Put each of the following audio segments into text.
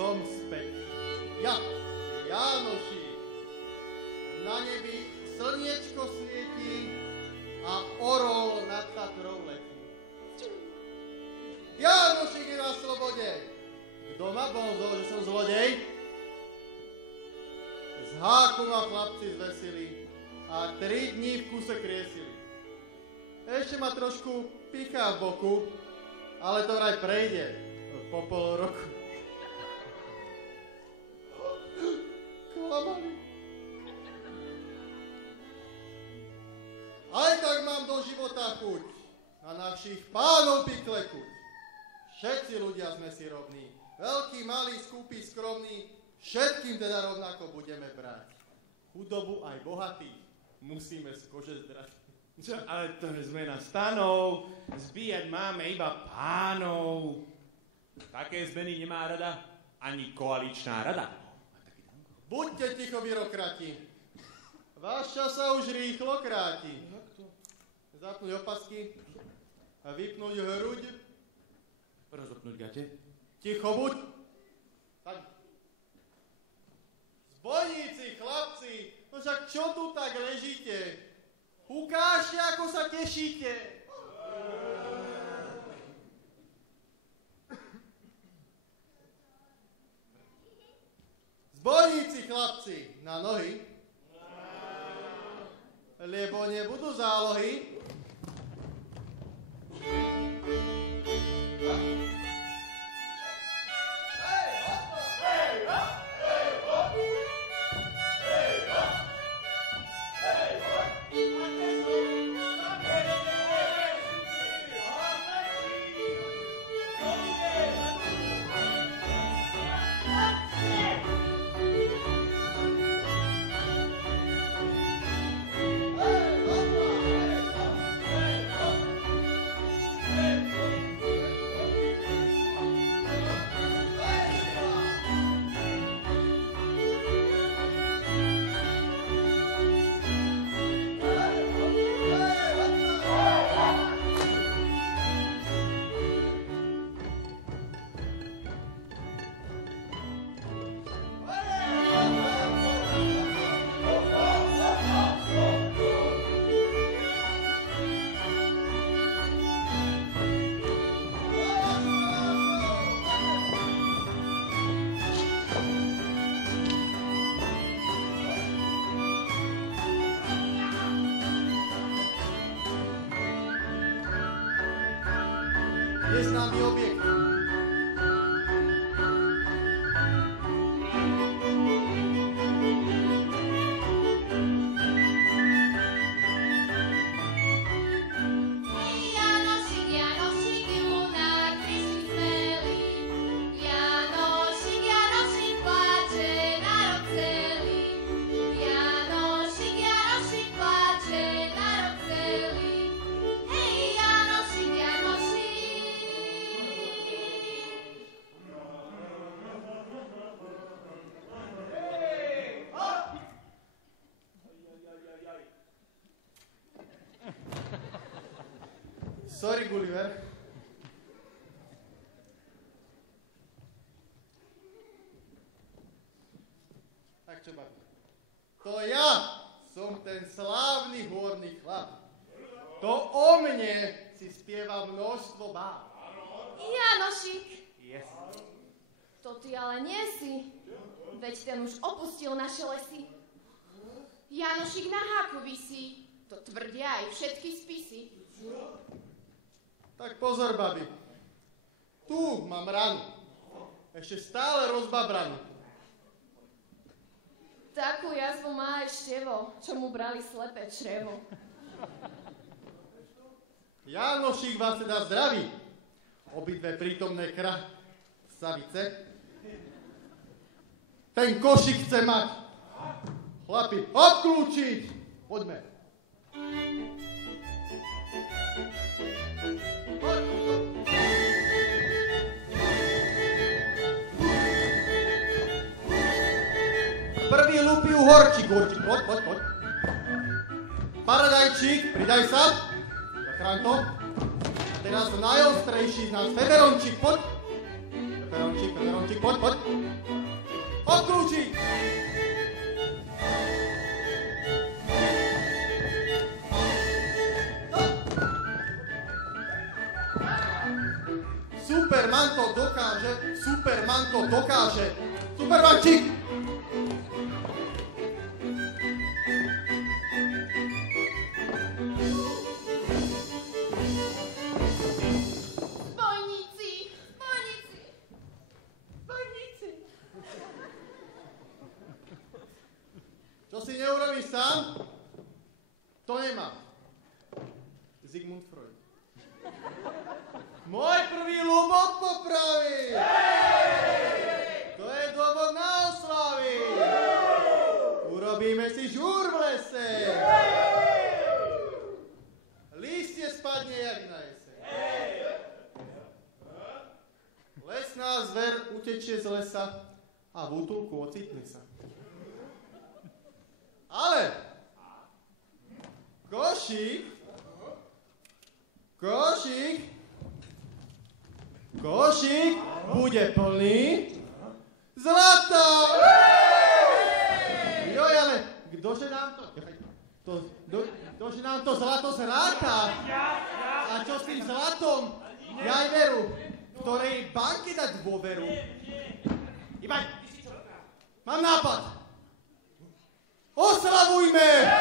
Som späť. Ja, Jánošík. Na nebi slniečko svietí a orol nad Tatrou letí. Jánošík je na slobode. Kto ma bonzol, že som zlodej? Z háku ma chlapci zvesili a 3 dní v kuse kriesili. Ešte ma trošku pichá v boku, ale to vraj prejde po pol roku. Klamali. Aj tak mám do života chuť na našich pánov piklekuť. Všetci ľudia sme si rovní. Veľký, malý, skúpi, skromný. Všetkým teda rovnako budeme brať. Chudobu aj bohatých musíme z kože zdrať. Čo, ale to je zmena stanov. Zbíjať máme iba pánov. Také zmeny nemá rada ani koaličná rada. Buďte ticho, byrokrati. Váš čas sa už rýchlo kráti. Zapnúť opasky a vypnúť hruď. Rozopnúť gate. Ticho buď. Tak. Zbojníci, chlapci, no však čo tu tak ležíte? Ukážte, ako sa tešíte. Zbojníci, chlapci, na nohy. Lebo nebudú zálohy. Neznámy objekt. Sorry, Gulliver. Tak čo, babi? To ja som ten slávny hôrny chlap. To o mne si spieva množstvo báb. Janošik. Yes. To ty ale nie si. Veď ten už opustil naše lesy. Janošik na háku visí. To tvrdia aj všetky spisy. Tak pozor, babi. Tu mám ranu. Ešte stále rozbabranú. Takú jazvu má aj števo, čo mu brali slepé črevo. Jánošík vás teda zdraví. Obidve prítomné krasavice. Ten košík chce mať. Chlapi, obklúčiť. Poďme. Prvý lúpi uhorčík, poď. Paradajčík, pridaj sa. Zachráň to. Teraz najostrejší z nás, Feberončík, poď. Feberončík, poď. Odkrúčik. Superman to dokáže. Supermančík. Čo si neurobíš sám, to nemá. Sigmund Freud. Môj prvý ľubok popraví. To je dôvod na oslavy. Urobíme si žúr v lese. Lístie spadne jak na jeseň. Lesná zver utečie z lesa a v útulku ocitne sa. Ale košík bude plný zlata. Joj, ale kdože nám to zlato zráta? A čo s tým zlatom? Jaj veru, v ktorej banke dať dôveru? Ibaň, mám nápad. Oslavujme!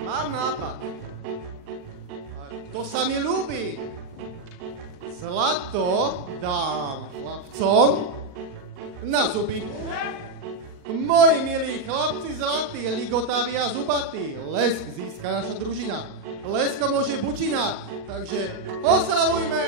Mám nápad. To sa mi ľúbi. Zlato dám chlapcom na zuby. Moji milí chlapci zlatí, ligotaví a zubatí, lesk získa naša družina. Leskom môže bučina, takže oslavujme!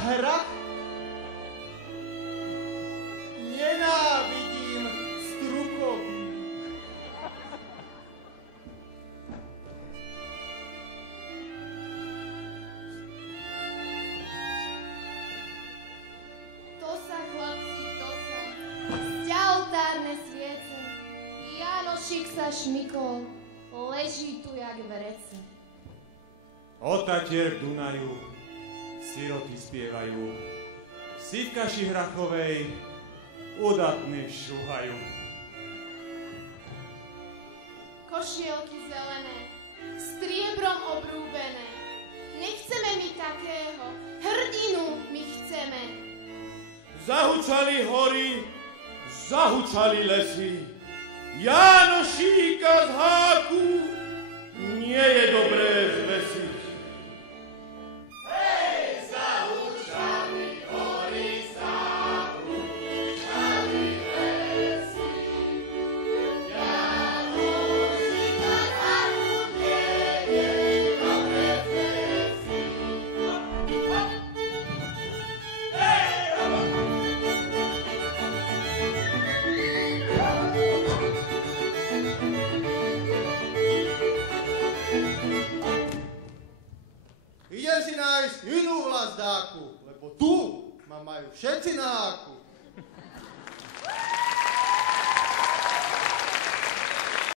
Hra? Nenávidím strukový. To sa, chlapci, to sa. Sťa oltárne sviece. Janošik sa šmykol. Leží tu jak v reci. Otatier k Dunaju. Siroty spievajú, si v kaši hrachovej udatne šuhajú. Košielky zelené, striebrom obrúbené, nechceme my takého, hrdinu my chceme. Zahučali hory, zahučali lesy, Janošíka z háku nie je dobré zvesiť. Idem si nájsť inú vlastdáku, lebo tu ma majú všetci na háku.